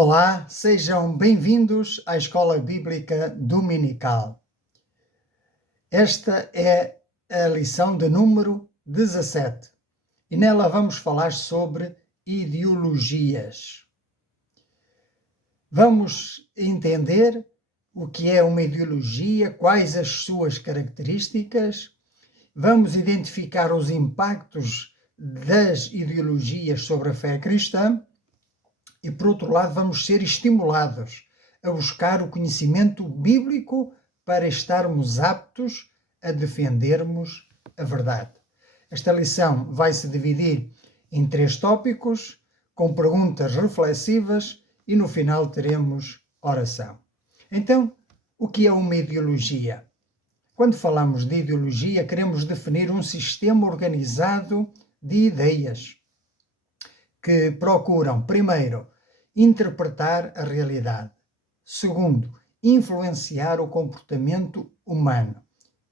Olá, sejam bem-vindos à Escola Bíblica Dominical. Esta é a lição de número 17 e nela vamos falar sobre ideologias. Vamos entender o que é uma ideologia, quais as suas características, vamos identificar os impactos das ideologias sobre a fé cristã. E, por outro lado, vamos ser estimulados a buscar o conhecimento bíblico para estarmos aptos a defendermos a verdade. Esta lição vai se dividir em 3 tópicos, com perguntas reflexivas e no final teremos oração. Então, o que é uma ideologia? Quando falamos de ideologia, queremos definir um sistema organizado de ideias que procuram, primeiro, interpretar a realidade, segundo, influenciar o comportamento humano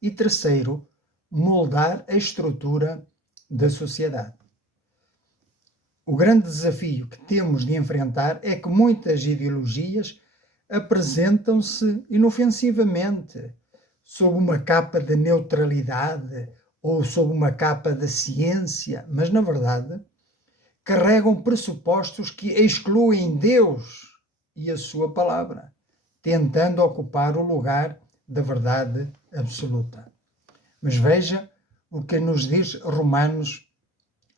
e, terceiro, moldar a estrutura da sociedade. O grande desafio que temos de enfrentar é que muitas ideologias apresentam-se inofensivamente, sob uma capa de neutralidade ou sob uma capa da ciência, mas, na verdade, carregam pressupostos que excluem Deus e a sua palavra, tentando ocupar o lugar da verdade absoluta. Mas veja o que nos diz Romanos,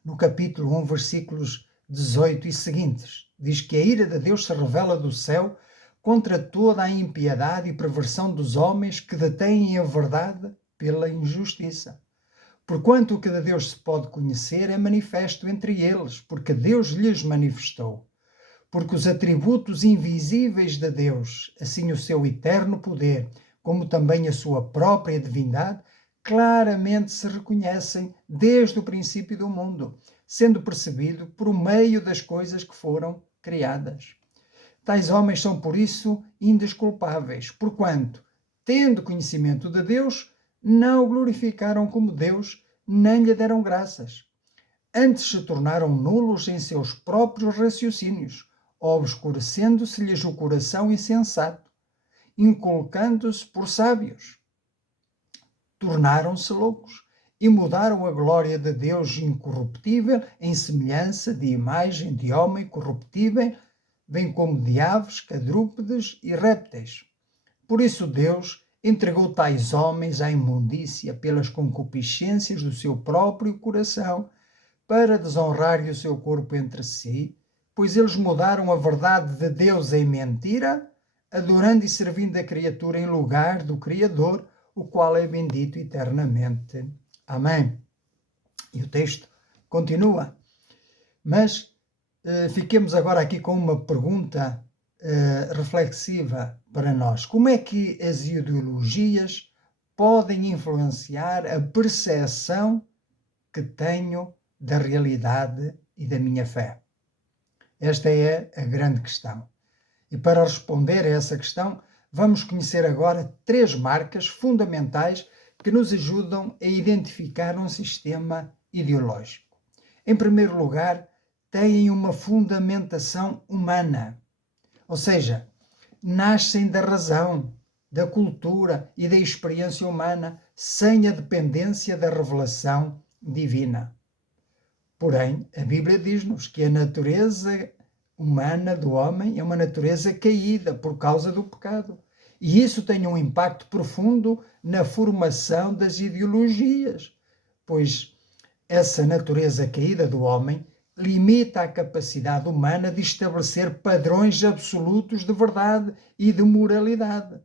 no capítulo 1, versículos 18 e seguintes. Diz que a ira de Deus se revela do céu contra toda a impiedade e perversão dos homens que detêm a verdade pela injustiça. Porquanto o que de Deus se pode conhecer é manifesto entre eles, porque Deus lhes manifestou. Porque os atributos invisíveis de Deus, assim o seu eterno poder, como também a sua própria divindade, claramente se reconhecem desde o princípio do mundo, sendo percebido por meio das coisas que foram criadas. Tais homens são, por isso, indesculpáveis, porquanto, tendo conhecimento de Deus, não o glorificaram como Deus, nem lhe deram graças. Antes se tornaram nulos em seus próprios raciocínios, obscurecendo-se-lhes o coração insensato, inculcando-se por sábios. Tornaram-se loucos e mudaram a glória de Deus incorruptível em semelhança de imagem de homem corruptível, bem como de aves, quadrúpedes e répteis. Por isso Deus entregou tais homens à imundícia pelas concupiscências do seu próprio coração, para desonrarem o seu corpo entre si, pois eles mudaram a verdade de Deus em mentira, adorando e servindo a criatura em lugar do Criador, o qual é bendito eternamente. Amém. E o texto continua. Mas fiquemos agora aqui com uma pergunta reflexiva para nós. Como é que as ideologias podem influenciar a percepção que tenho da realidade e da minha fé? Esta é a grande questão. E para responder a essa questão, vamos conhecer agora 3 marcas fundamentais que nos ajudam a identificar um sistema ideológico. Em primeiro lugar, têm uma fundamentação humana. Ou seja, nascem da razão, da cultura e da experiência humana, sem a dependência da revelação divina. Porém, a Bíblia diz-nos que a natureza humana do homem é uma natureza caída por causa do pecado. E isso tem um impacto profundo na formação das ideologias, pois essa natureza caída do homem limita a capacidade humana de estabelecer padrões absolutos de verdade e de moralidade,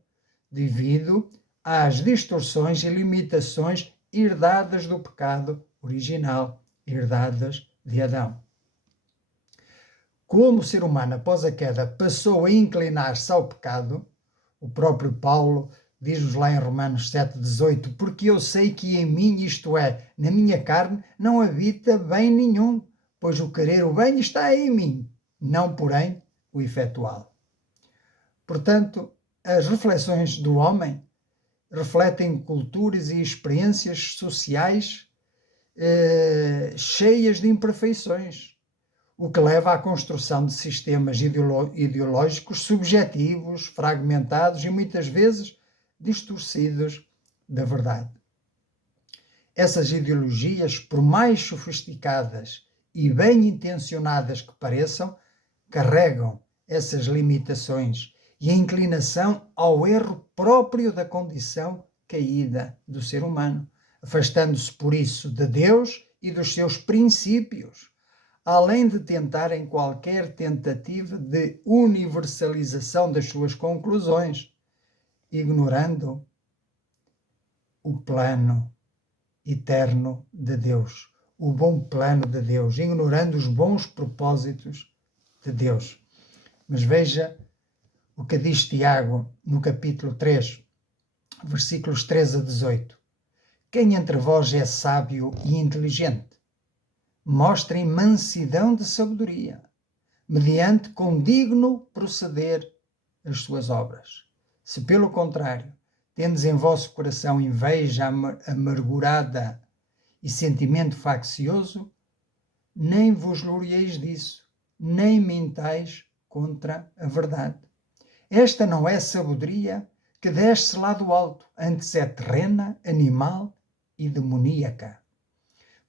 devido às distorções e limitações herdadas do pecado original, herdadas de Adão. Como o ser humano, após a queda, passou a inclinar-se ao pecado, o próprio Paulo diz-nos lá em Romanos 7,18, porque eu sei que em mim, isto é, na minha carne, não habita bem nenhum, pois o querer o bem está em mim, não, porém, o efetuá-lo. Portanto, as reflexões do homem refletem culturas e experiências sociais cheias de imperfeições. o que leva à construção de sistemas ideológicos subjetivos, fragmentados e muitas vezes distorcidos da verdade. Essas ideologias, por mais sofisticadas e bem intencionadas que pareçam, carregam essas limitações e a inclinação ao erro próprio da condição caída do ser humano, afastando-se por isso de Deus e dos seus princípios, além de tentarem qualquer tentativa de universalização das suas conclusões, ignorando o plano eterno de Deus, o bom plano de Deus, ignorando os bons propósitos de Deus. Mas veja o que diz Tiago no capítulo 3, versículos 13 a 18. Quem entre vós é sábio e inteligente? Mostrem mansidão de sabedoria, mediante condigno proceder as suas obras. Se pelo contrário, tendes em vosso coração inveja amargurada e sentimento faccioso, nem vos glorieis disso, nem mintais contra a verdade. Esta não é sabedoria que desce lá do alto, antes é terrena, animal e demoníaca.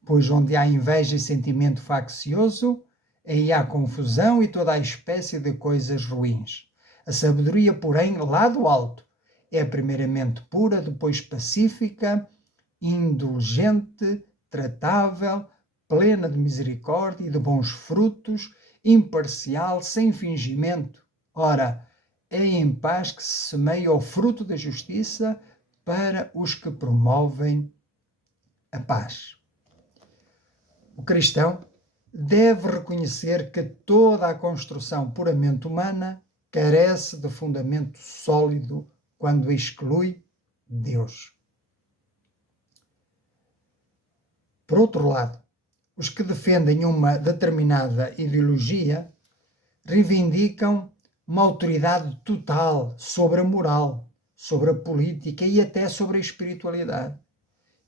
Pois onde há inveja e sentimento faccioso, aí há confusão e toda a espécie de coisas ruins. A sabedoria, porém, lá do alto, é primeiramente pura, depois pacífica, indulgente, tratável, plena de misericórdia e de bons frutos, imparcial, sem fingimento. Ora, é em paz que se semeia o fruto da justiça para os que promovem a paz. O cristão deve reconhecer que toda a construção puramente humana carece de fundamento sólido quando exclui Deus. Por outro lado, os que defendem uma determinada ideologia reivindicam uma autoridade total sobre a moral, sobre a política e até sobre a espiritualidade.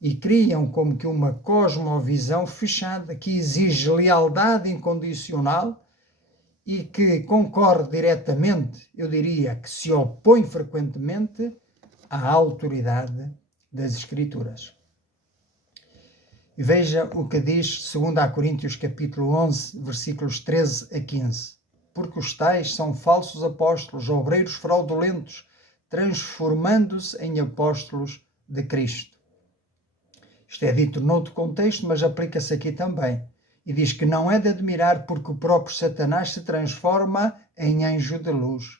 E criam como que uma cosmovisão fechada que exige lealdade incondicional e que concorre diretamente, eu diria que se opõe frequentemente à autoridade das Escrituras. E veja o que diz 2 Coríntios capítulo 11, versículos 13 a 15. Porque os tais são falsos apóstolos, obreiros fraudulentos, transformando-se em apóstolos de Cristo. Isto é dito noutro contexto, mas aplica-se aqui também. E diz que não é de admirar porque o próprio Satanás se transforma em anjo de luz.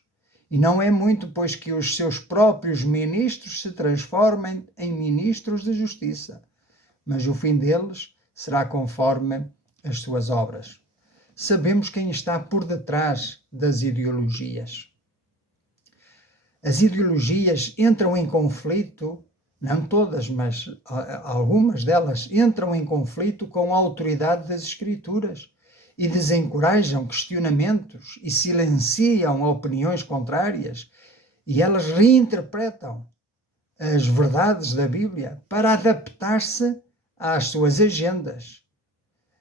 E não é muito, pois que os seus próprios ministros se transformem em ministros de justiça. Mas o fim deles será conforme as suas obras. Sabemos quem está por detrás das ideologias. As ideologias entram em conflito, não todas, mas algumas delas entram em conflito com a autoridade das Escrituras e desencorajam questionamentos e silenciam opiniões contrárias e elas reinterpretam as verdades da Bíblia para adaptar-se às suas agendas,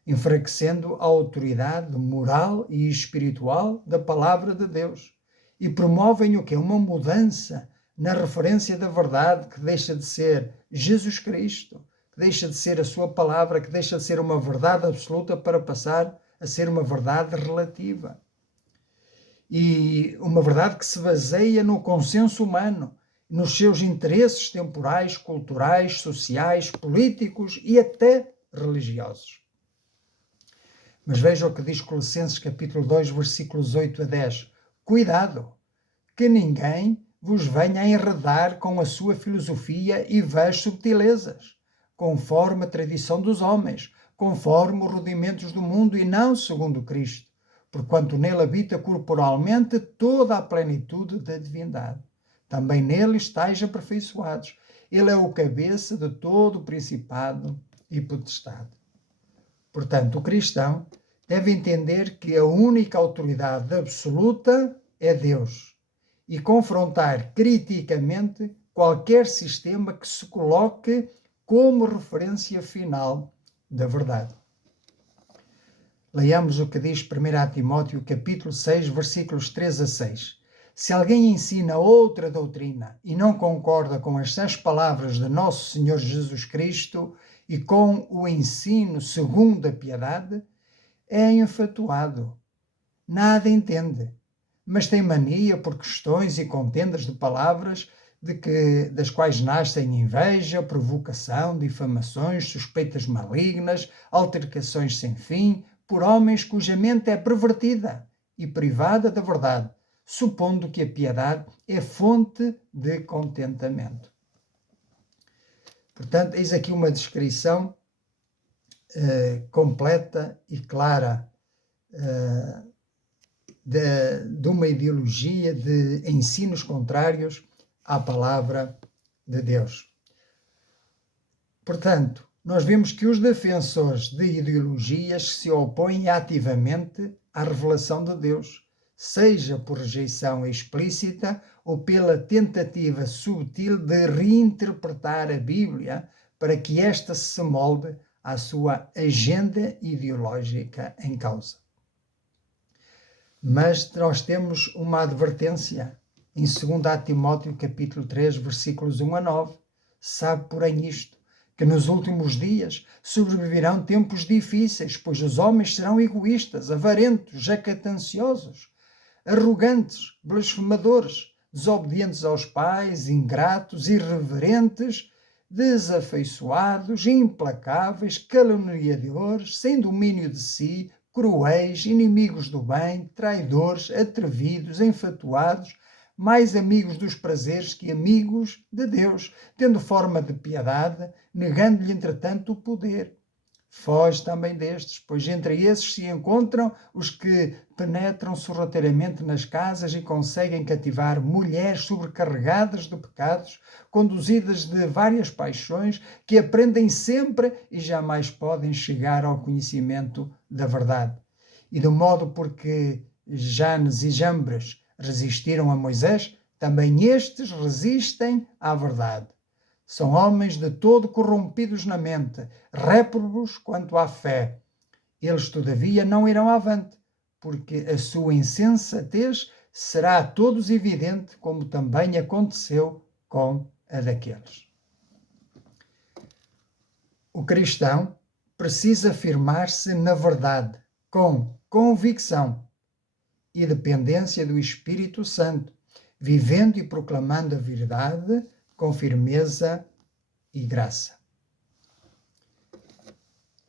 enfraquecendo a autoridade moral e espiritual da palavra de Deus e promovem o quê? Uma mudança na referência da verdade que deixa de ser Jesus Cristo, que deixa de ser a sua palavra, que deixa de ser uma verdade absoluta para passar a ser uma verdade relativa. E uma verdade que se baseia no consenso humano, nos seus interesses temporais, culturais, sociais, políticos e até religiosos. Mas veja o que diz Colossenses capítulo 2, versículos 8 a 10. Cuidado, que ninguém vos venha a enredar com a sua filosofia e vãs subtilezas, conforme a tradição dos homens, conforme os rudimentos do mundo e não segundo Cristo, porquanto nele habita corporalmente toda a plenitude da divindade. Também nele estáis aperfeiçoados. Ele é o cabeça de todo o principado e potestade. Portanto, o cristão deve entender que a única autoridade absoluta é Deus e confrontar criticamente qualquer sistema que se coloque como referência final da verdade. Leiamos o que diz 1 Timóteo, capítulo 6, versículos 3 a 6. Se alguém ensina outra doutrina e não concorda com as sãs palavras de nosso Senhor Jesus Cristo e com o ensino segundo a piedade, é enfatuado, nada entende, mas tem mania por questões e contendas de palavras das quais nascem inveja, provocação, difamações, suspeitas malignas, altercações sem fim, por homens cuja mente é pervertida e privada da verdade, supondo que a piedade é fonte de contentamento. Portanto, eis aqui uma descrição completa e clara de uma ideologia de ensinos contrários à palavra de Deus. Portanto, nós vemos que os defensores de ideologias se opõem ativamente à revelação de Deus, seja por rejeição explícita ou pela tentativa subtil de reinterpretar a Bíblia para que esta se molde à sua agenda ideológica em causa. Mas nós temos uma advertência em 2 Timóteo capítulo 3, versículos 1 a 9. Sabe, porém, isto, que nos últimos dias sobreviverão tempos difíceis, pois os homens serão egoístas, avarentos, jactanciosos, arrogantes, blasfemadores, desobedientes aos pais, ingratos, irreverentes, desafeiçoados, implacáveis, caluniadores, sem domínio de si, cruéis, inimigos do bem, traidores, atrevidos, enfatuados, mais amigos dos prazeres que amigos de Deus, tendo forma de piedade, negando-lhe, entretanto, o poder. Foge também destes, pois entre esses se encontram os que penetram sorrateiramente nas casas e conseguem cativar mulheres sobrecarregadas de pecados, conduzidas de várias paixões, que aprendem sempre e jamais podem chegar ao conhecimento da verdade. E do modo porque Janes e Jambres resistiram a Moisés, também estes resistem à verdade. São homens de todo corrompidos na mente, réprobos quanto à fé. Eles, todavia, não irão avante, porque a sua insensatez será a todos evidente, como também aconteceu com a daqueles. O cristão precisa afirmar-se na verdade, com convicção e dependência do Espírito Santo, vivendo e proclamando a verdade com firmeza e graça.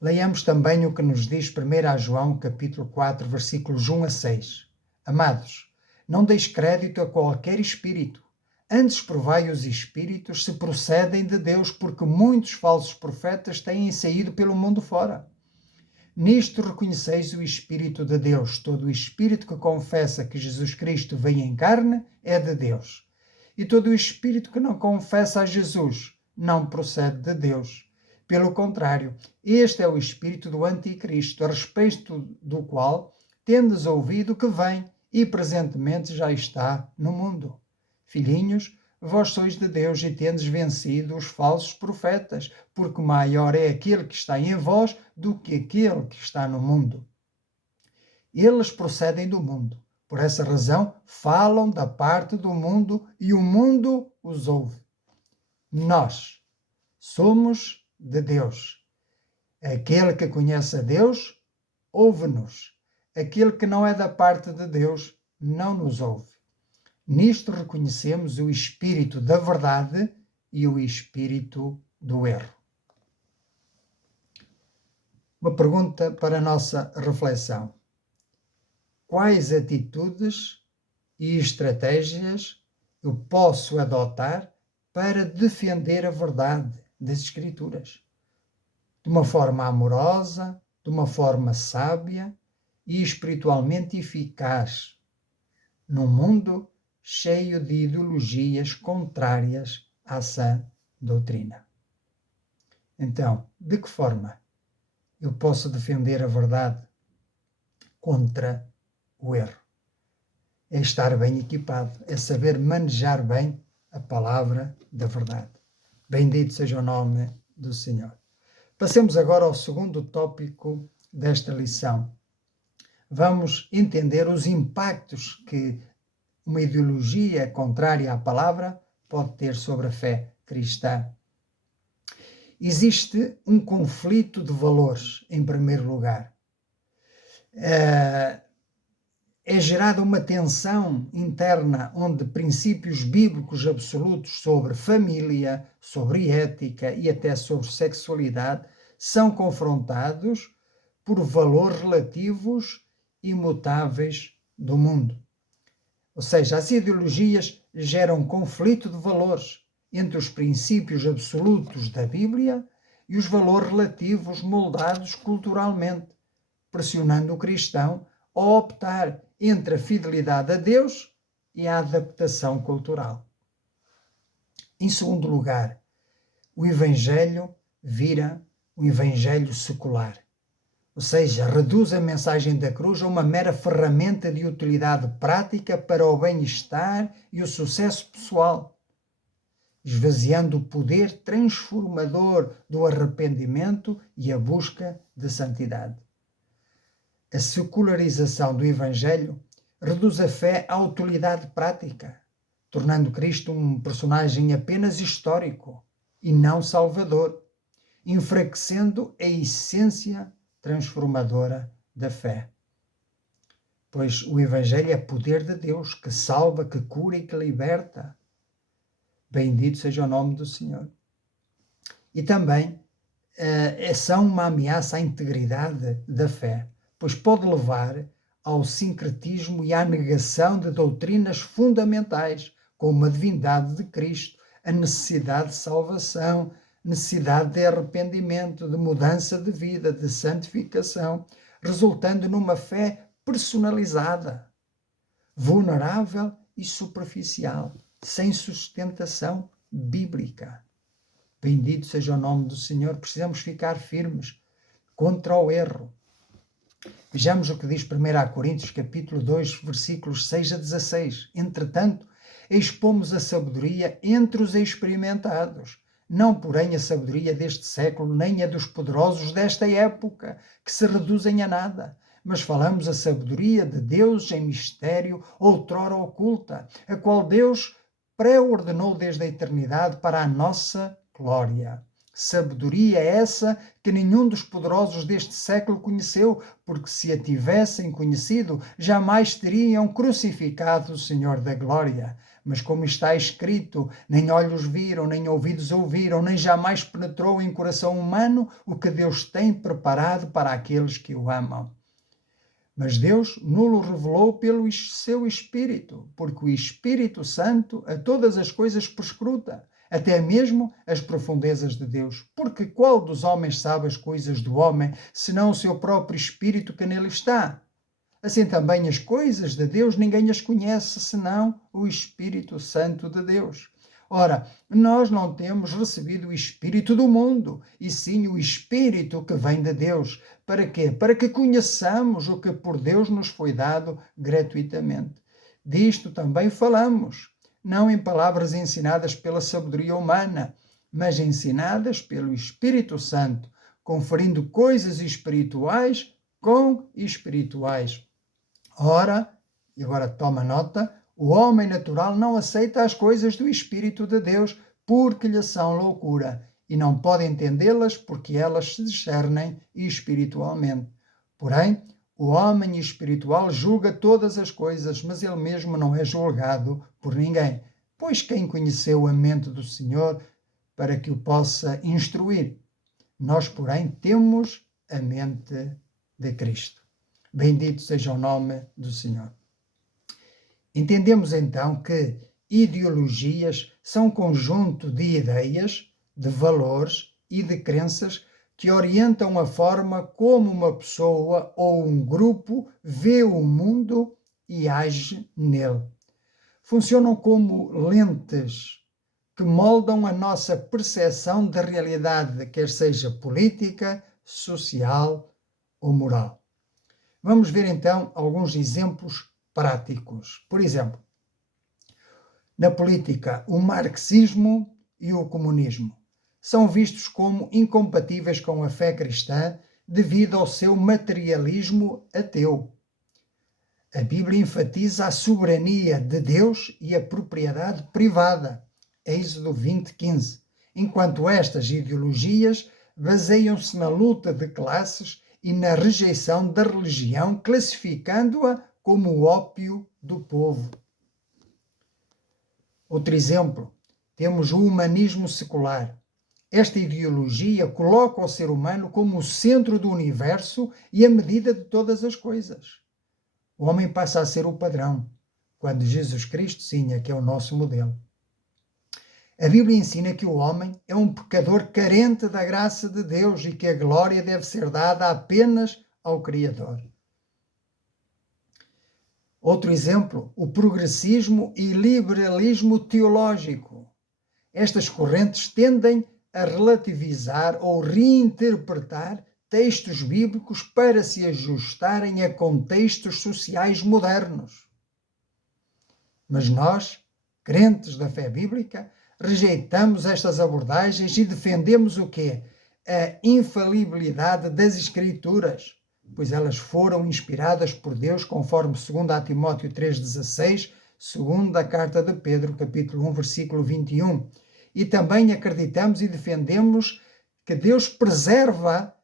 Leiamos também o que nos diz 1 João capítulo 4, versículos 1 a 6. Amados, não deis crédito a qualquer espírito, antes provai os espíritos se procedem de Deus, porque muitos falsos profetas têm saído pelo mundo fora. Nisto reconheceis o Espírito de Deus. Todo o espírito que confessa que Jesus Cristo veio em carne é de Deus. E todo o espírito que não confessa a Jesus não procede de Deus. Pelo contrário, este é o espírito do anticristo, a respeito do qual tendes ouvido que vem e presentemente já está no mundo. Filhinhos, vós sois de Deus e tendes vencido os falsos profetas, porque maior é aquele que está em vós do que aquele que está no mundo. Eles procedem do mundo. Por essa razão, falam da parte do mundo e o mundo os ouve. Nós somos de Deus. Aquele que conhece a Deus, ouve-nos. Aquele que não é da parte de Deus, não nos ouve. Nisto reconhecemos o espírito da verdade e o espírito do erro. Uma pergunta para a nossa reflexão. Quais atitudes e estratégias eu posso adotar para defender a verdade das Escrituras? De uma forma amorosa, de uma forma sábia e espiritualmente eficaz, num mundo cheio de ideologias contrárias à sã doutrina. Então, de que forma eu posso defender a verdade contra o erro? É estar bem equipado, é saber manejar bem a palavra da verdade. Bendito seja o nome do Senhor. Passemos agora ao segundo tópico desta lição. vamos entender os impactos que uma ideologia contrária à palavra pode ter sobre a fé cristã. Existe um conflito de valores, em primeiro lugar. É gerada uma tensão interna onde princípios bíblicos absolutos sobre família, sobre ética e até sobre sexualidade são confrontados por valores relativos imutáveis do mundo. Ou seja, as ideologias geram um conflito de valores entre os princípios absolutos da Bíblia e os valores relativos moldados culturalmente, pressionando o cristão a optar entre a fidelidade a Deus e a adaptação cultural. Em segundo lugar, o Evangelho vira um Evangelho secular. Ou seja, reduz a mensagem da cruz a uma mera ferramenta de utilidade prática para o bem-estar e o sucesso pessoal, esvaziando o poder transformador do arrependimento e a busca de santidade. A secularização do Evangelho reduz a fé à utilidade prática, tornando Cristo um personagem apenas histórico e não salvador, enfraquecendo a essência transformadora da fé. Pois o Evangelho é poder de Deus que salva, que cura e que liberta. Bendito seja o nome do Senhor. E também são uma ameaça à integridade da fé, pois pode levar ao sincretismo e à negação de doutrinas fundamentais, como a divindade de Cristo, a necessidade de salvação, necessidade de arrependimento, de mudança de vida, de santificação, resultando numa fé personalizada, vulnerável e superficial, sem sustentação bíblica. Bendito seja o nome do Senhor. Precisamos ficar firmes contra o erro. Vejamos o que diz 1 Coríntios capítulo 2, versículos 6 a 16. Entretanto, expomos a sabedoria entre os experimentados, não porém a sabedoria deste século, nem a dos poderosos desta época, que se reduzem a nada, mas falamos a sabedoria de Deus em mistério, outrora oculta, a qual Deus pré-ordenou desde a eternidade para a nossa glória. Sabedoria essa que nenhum dos poderosos deste século conheceu, porque se a tivessem conhecido, jamais teriam crucificado o Senhor da glória. Mas como está escrito, nem olhos viram, nem ouvidos ouviram, nem jamais penetrou em coração humano o que Deus tem preparado para aqueles que o amam. Mas Deus nulo revelou pelo seu Espírito, porque o Espírito Santo a todas as coisas perscruta, até mesmo as profundezas de Deus. Porque qual dos homens sabe as coisas do homem, senão o seu próprio Espírito que nele está? Assim também as coisas de Deus ninguém as conhece, senão o Espírito Santo de Deus. Ora, nós não temos recebido o Espírito do mundo, e sim o Espírito que vem de Deus. Para quê? Para que conheçamos o que por Deus nos foi dado gratuitamente. Disto também falamos, não em palavras ensinadas pela sabedoria humana, mas ensinadas pelo Espírito Santo, conferindo coisas espirituais com espirituais. Ora, e agora toma nota, o homem natural não aceita as coisas do Espírito de Deus porque lhe são loucura e não pode entendê-las porque elas se discernem espiritualmente. Porém, o homem espiritual julga todas as coisas, mas ele mesmo não é julgado por ninguém. Pois quem conheceu a mente do Senhor para que o possa instruir? Nós, porém, temos a mente de Cristo. Bendito seja o nome do Senhor. Entendemos então que ideologias são um conjunto de ideias, de valores e de crenças que orientam a forma como uma pessoa ou um grupo vê o mundo e age nele. Funcionam como lentes que moldam a nossa percepção da realidade, quer seja política, social ou moral. Vamos ver então alguns exemplos práticos. Por exemplo, na política, o marxismo e o comunismo são vistos como incompatíveis com a fé cristã devido ao seu materialismo ateu. A Bíblia enfatiza a soberania de Deus e a propriedade privada, Êxodo 20:15, enquanto estas ideologias baseiam-se na luta de classes e na rejeição da religião, classificando-a como o ópio do povo. Outro exemplo, temos o humanismo secular. Esta ideologia coloca o ser humano como o centro do universo e a medida de todas as coisas. O homem passa a ser o padrão, quando Jesus Cristo, sim, é que é o nosso modelo. A Bíblia ensina que o homem é um pecador carente da graça de Deus e que a glória deve ser dada apenas ao Criador. Outro exemplo, o progressismo e liberalismo teológico. Estas correntes tendem a relativizar ou reinterpretar textos bíblicos para se ajustarem a contextos sociais modernos. Mas nós, crentes da fé bíblica, rejeitamos estas abordagens e defendemos o quê? A infalibilidade das Escrituras, pois elas foram inspiradas por Deus, conforme 2 Timóteo 3,16, segunda carta de Pedro, capítulo 1, versículo 21. E também acreditamos e defendemos que Deus preserva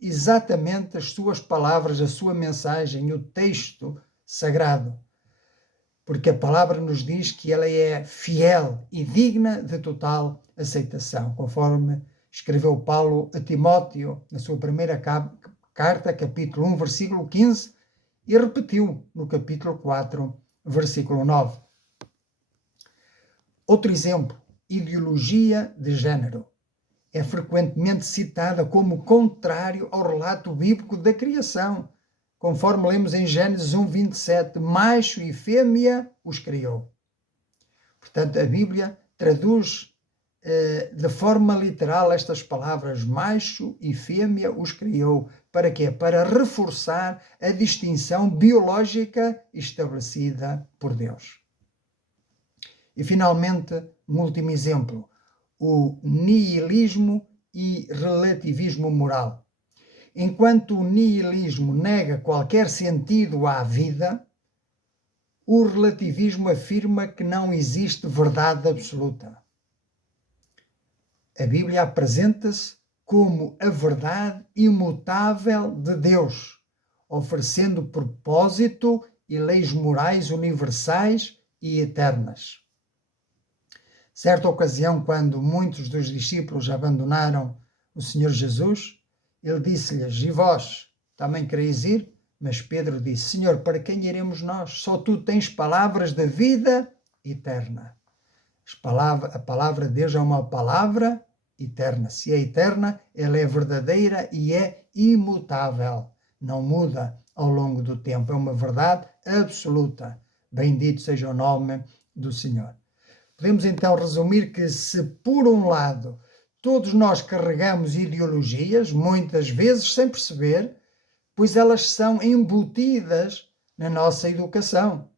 exatamente as suas palavras, a sua mensagem, o texto sagrado. Porque a palavra nos diz que ela é fiel e digna de total aceitação, conforme escreveu Paulo a Timóteo na sua primeira carta, capítulo 1, versículo 15, e repetiu no capítulo 4, versículo 9. Outro exemplo, ideologia de género. É frequentemente citada como contrário ao relato bíblico da criação, conforme lemos em Gênesis 1:27, macho e fêmea os criou. Portanto, a Bíblia traduz de forma literal estas palavras, macho e fêmea os criou. Para quê? Para reforçar a distinção biológica estabelecida por Deus. E, finalmente, um último exemplo, o nihilismo e relativismo moral. Enquanto o nihilismo nega qualquer sentido à vida, o relativismo afirma que não existe verdade absoluta. A Bíblia apresenta-se como a verdade imutável de Deus, oferecendo propósito e leis morais universais e eternas. Certa ocasião, quando muitos dos discípulos abandonaram o Senhor Jesus, ele disse-lhes, e vós também quereis ir? Mas Pedro disse, Senhor, para quem iremos nós? Só tu tens palavras da vida eterna. A palavra de Deus é uma palavra eterna. Se é eterna, ela é verdadeira e é imutável. Não muda ao longo do tempo. É uma verdade absoluta. Bendito seja o nome do Senhor. Podemos então resumir que se, por um lado, todos nós carregamos ideologias, muitas vezes sem perceber, pois elas são embutidas na nossa educação,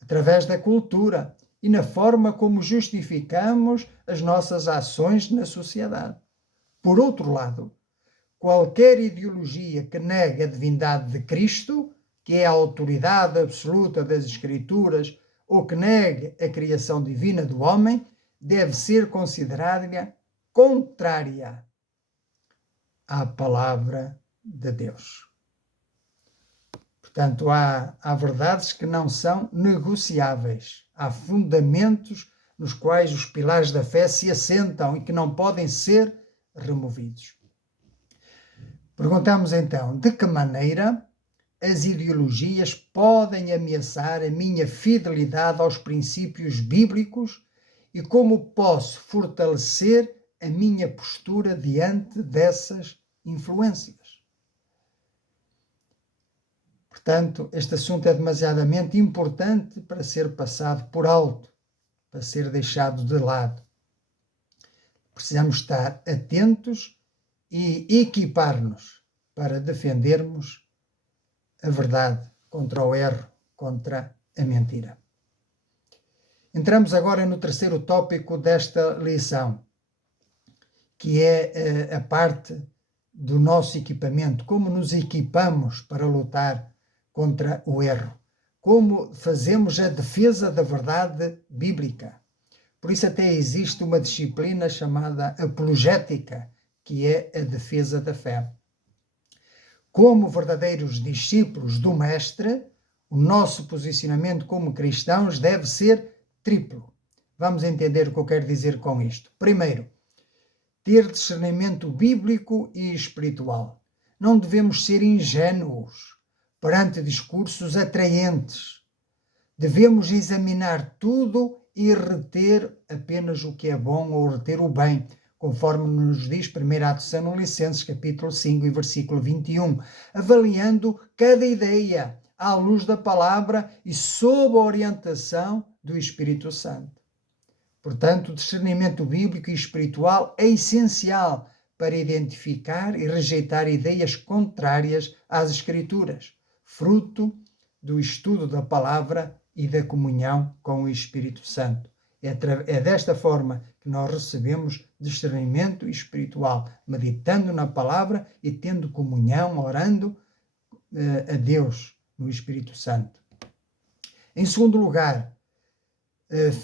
através da cultura e na forma como justificamos as nossas ações na sociedade. Por outro lado, qualquer ideologia que negue a divindade de Cristo, que é a autoridade absoluta das Escrituras, ou que negue a criação divina do homem, deve ser considerada contrária à palavra de Deus. Portanto, há verdades que não são negociáveis. Há fundamentos nos quais os pilares da fé se assentam e que não podem ser removidos. Perguntamos então, de que maneira as ideologias podem ameaçar a minha fidelidade aos princípios bíblicos e como posso fortalecer a minha postura diante dessas influências? Portanto, este assunto é demasiadamente importante para ser passado por alto, para ser deixado de lado. Precisamos estar atentos e equipar-nos para defendermos a verdade contra o erro, contra a mentira. Entramos agora no terceiro tópico desta lição, que é a parte do nosso equipamento, como nos equipamos para lutar contra o erro, como fazemos a defesa da verdade bíblica. Por isso até existe uma disciplina chamada apologética, que é a defesa da fé. Como verdadeiros discípulos do Mestre, o nosso posicionamento como cristãos deve ser triplo. Vamos entender o que eu quero dizer com isto. Primeiro, ter discernimento bíblico e espiritual. Não devemos ser ingênuos perante discursos atraentes. Devemos examinar tudo e reter apenas o que é bom ou reter o bem, conforme nos diz 1 Tessalonicenses, capítulo 5, versículo 21, avaliando cada ideia à luz da palavra e sob a orientação do Espírito Santo. Portanto, o discernimento bíblico e espiritual é essencial para identificar e rejeitar ideias contrárias às Escrituras, fruto do estudo da palavra e da comunhão com o Espírito Santo. É desta forma que nós recebemos discernimento espiritual, meditando na palavra e tendo comunhão, orando a Deus no Espírito Santo. Em segundo lugar,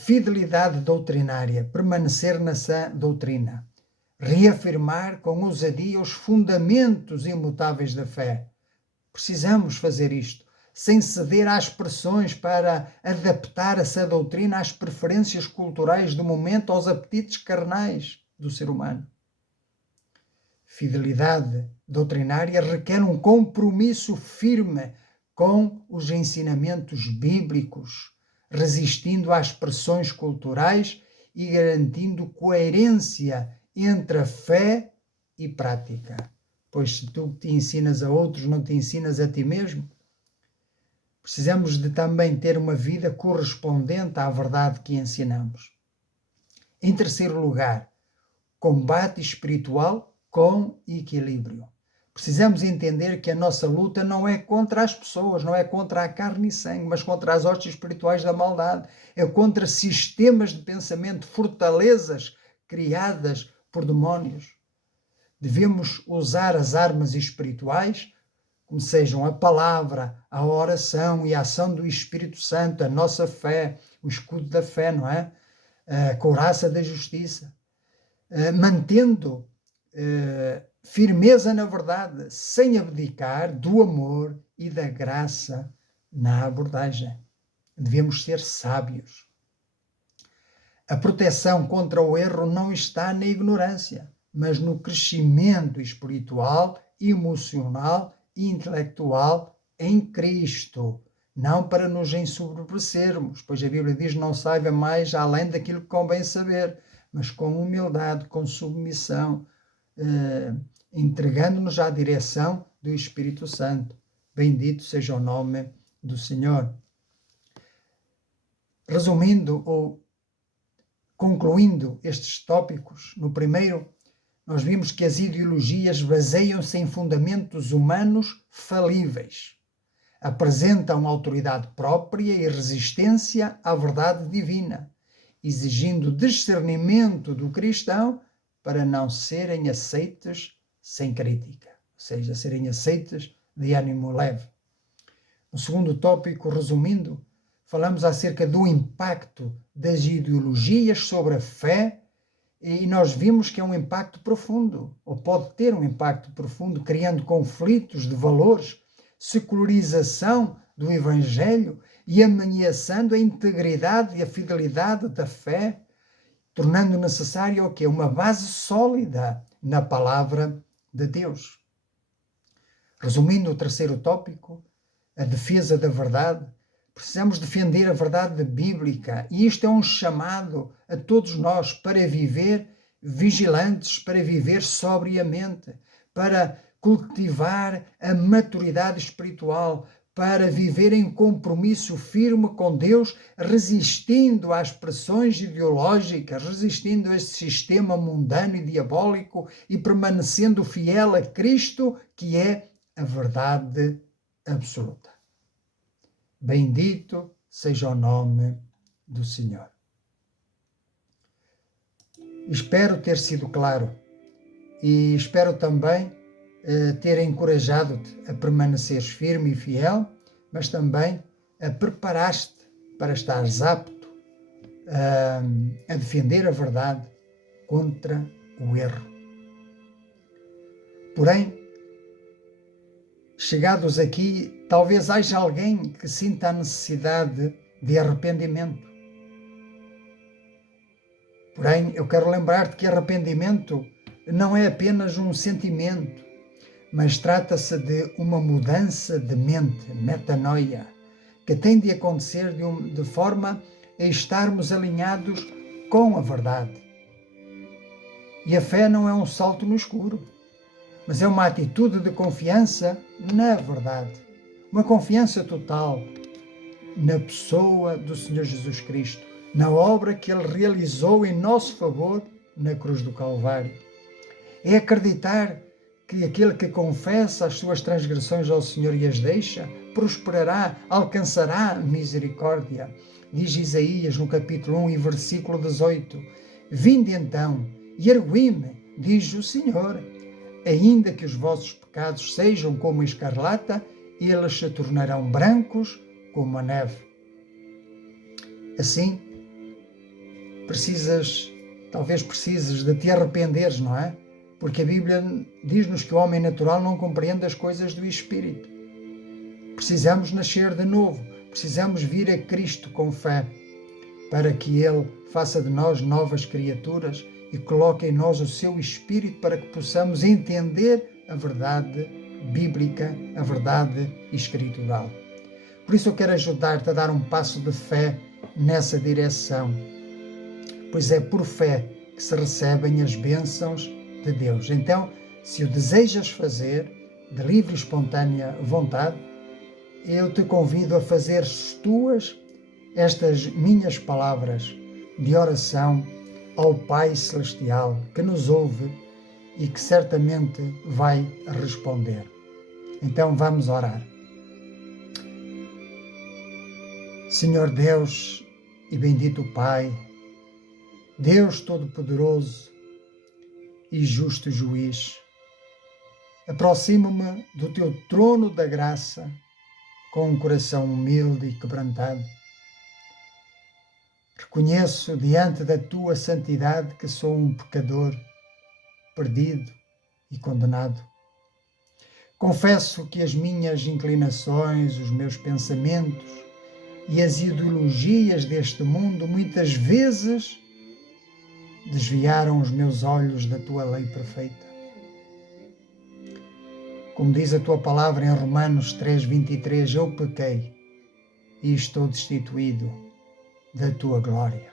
fidelidade doutrinária, permanecer na sã doutrina, reafirmar com ousadia os fundamentos imutáveis da fé. Precisamos fazer isto, sem ceder às pressões para adaptar a sã doutrina às preferências culturais do momento, aos apetites carnais do ser humano. Fidelidade doutrinária requer um compromisso firme com os ensinamentos bíblicos, resistindo às pressões culturais e garantindo coerência entre a fé e prática. Pois se tu te ensinas a outros, não te ensinas a ti mesmo. Precisamos de também ter uma vida correspondente à verdade que ensinamos. Em terceiro lugar, combate espiritual com equilíbrio. Precisamos entender que a nossa luta não é contra as pessoas, não é contra a carne e sangue, mas contra as hostes espirituais da maldade. É contra sistemas de pensamento, fortalezas criadas por demónios. Devemos usar as armas espirituais, como sejam a palavra, a oração e a ação do Espírito Santo, a nossa fé, o escudo da fé, não é? A couraça da justiça. Mantendo firmeza na verdade, sem abdicar do amor e da graça na abordagem. Devemos ser sábios. A proteção contra o erro não está na ignorância, mas no crescimento espiritual, emocional e intelectual em Cristo, não para nos ensoberbecermos, pois a Bíblia diz: não saiba mais além daquilo que convém saber, mas com humildade, com submissão, entregando-nos à direção do Espírito Santo. Bendito seja o nome do Senhor. Resumindo ou concluindo estes tópicos, no primeiro, nós vimos que as ideologias baseiam-se em fundamentos humanos falíveis. Apresentam autoridade própria e resistência à verdade divina, exigindo discernimento do cristão para não serem aceites sem crítica, ou seja, serem aceites de ânimo leve. No segundo tópico, resumindo, falamos acerca do impacto das ideologias sobre a fé e nós vimos que é um impacto profundo, ou pode ter um impacto profundo, criando conflitos de valores, secularização do Evangelho e ameaçando a integridade e a fidelidade da fé, tornando necessário o quê? Uma base sólida na palavra de Deus. Resumindo o terceiro tópico, a defesa da verdade, precisamos defender a verdade bíblica e isto é um chamado a todos nós para viver vigilantes, para viver sobriamente, para cultivar a maturidade espiritual, para viver em compromisso firme com Deus, resistindo às pressões ideológicas, resistindo a este sistema mundano e diabólico e permanecendo fiel a Cristo, que é a verdade absoluta. Bendito seja o nome do Senhor. Espero ter sido claro e espero também ter encorajado-te a permaneceres firme e fiel mas também a preparaste para estares apto a defender a verdade contra o erro. Porém, chegados aqui, talvez haja alguém que sinta a necessidade de arrependimento. Porém, eu quero lembrar-te que arrependimento não é apenas um sentimento, mas trata-se de uma mudança de mente, metanoia, que tem de acontecer de forma a estarmos alinhados com a verdade. E a fé não é um salto no escuro, mas é uma atitude de confiança na verdade, uma confiança total na pessoa do Senhor Jesus Cristo, na obra que Ele realizou em nosso favor na cruz do Calvário. É acreditar que aquele que confessa as suas transgressões ao Senhor e as deixa, prosperará, alcançará misericórdia. Diz Isaías no capítulo 1 e versículo 18: Vinde então e ergui-me, diz o Senhor, ainda que os vossos pecados sejam como a escarlata, eles se tornarão brancos como a neve. Assim, talvez precises de te arrependeres, não é? Porque a Bíblia diz-nos que o homem natural não compreende as coisas do Espírito. Precisamos nascer de novo, precisamos vir a Cristo com fé, para que Ele faça de nós novas criaturas e coloque em nós o seu Espírito para que possamos entender a verdade bíblica, a verdade escritural. Por isso eu quero ajudar-te a dar um passo de fé nessa direção, pois é por fé que se recebem as bênçãos de Deus. Então, se o desejas fazer de livre e espontânea vontade, eu te convido a fazer tuas estas minhas palavras de oração ao Pai Celestial que nos ouve e que certamente vai responder. Então vamos orar. Senhor Deus e bendito Pai, Deus Todo-Poderoso e justo Juiz, aproximo-me do Teu trono da graça com um coração humilde e quebrantado. Reconheço diante da Tua santidade que sou um pecador, perdido e condenado. Confesso que as minhas inclinações, os meus pensamentos e as ideologias deste mundo muitas vezes desviaram os meus olhos da Tua lei perfeita. Como diz a Tua palavra em Romanos 3:23, eu pequei e estou destituído da Tua glória.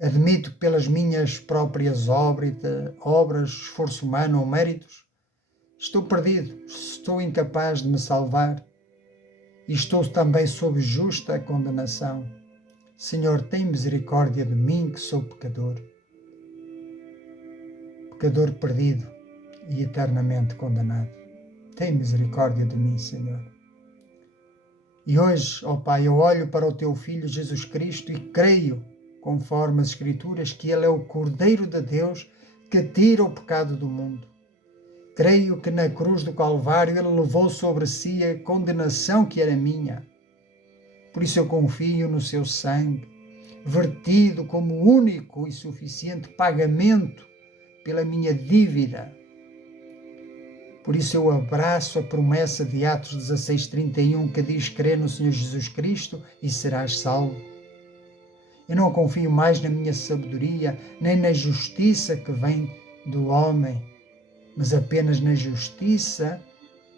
Admito que pelas minhas próprias obras, esforço humano ou méritos, estou perdido, estou incapaz de me salvar e estou também sob justa condenação. Senhor, tem misericórdia de mim, que sou pecador perdido e eternamente condenado. Tem misericórdia de mim, Senhor. E hoje, ó Pai, eu olho para o Teu Filho Jesus Cristo e creio, conforme as Escrituras, que Ele é o Cordeiro de Deus que tira o pecado do mundo. Creio que na cruz do Calvário Ele levou sobre si a condenação que era minha. Por isso eu confio no seu sangue, vertido como único e suficiente pagamento pela minha dívida. Por isso eu abraço a promessa de Atos 16:31 que diz: crê no Senhor Jesus Cristo e serás salvo. Eu não confio mais na minha sabedoria, nem na justiça que vem do homem, mas apenas na justiça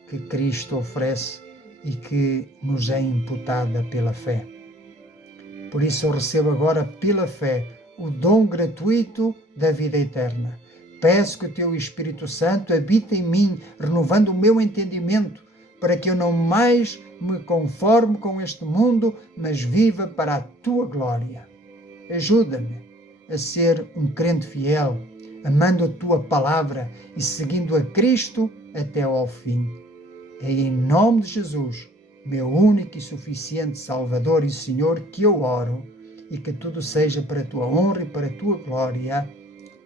que Cristo oferece e que nos é imputada pela fé. Por isso eu recebo agora pela fé o dom gratuito da vida eterna. Peço que o Teu Espírito Santo habite em mim, renovando o meu entendimento, para que eu não mais me conforme com este mundo, mas viva para a Tua glória. Ajuda-me a ser um crente fiel, amando a Tua palavra e seguindo a Cristo até ao fim. É em nome de Jesus, meu único e suficiente Salvador e Senhor, que eu oro, e que tudo seja para a Tua honra e para a Tua glória.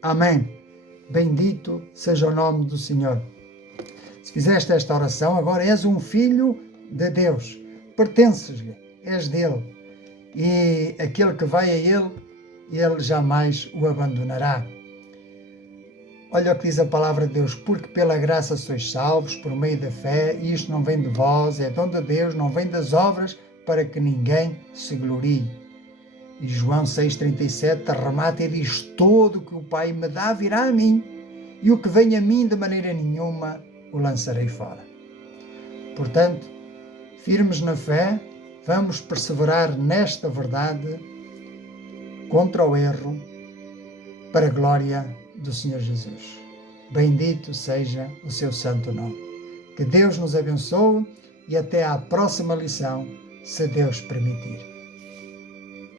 Amém. Bendito seja o nome do Senhor. Se fizeste esta oração, agora és um filho de Deus, pertences-lhe, és dele, e aquele que vai a ele jamais o abandonará. Olha o que diz a palavra de Deus: porque pela graça sois salvos, por meio da fé, e isto não vem de vós, é dom de Deus, não vem das obras, para que ninguém se glorie. E João 6,37 remata e diz: todo o que o Pai me dá virá a mim, e o que vem a mim de maneira nenhuma o lançarei fora. Portanto, firmes na fé, vamos perseverar nesta verdade contra o erro, para a glória do Senhor Jesus. Bendito seja o seu santo nome. Que Deus nos abençoe e até à próxima lição, se Deus permitir.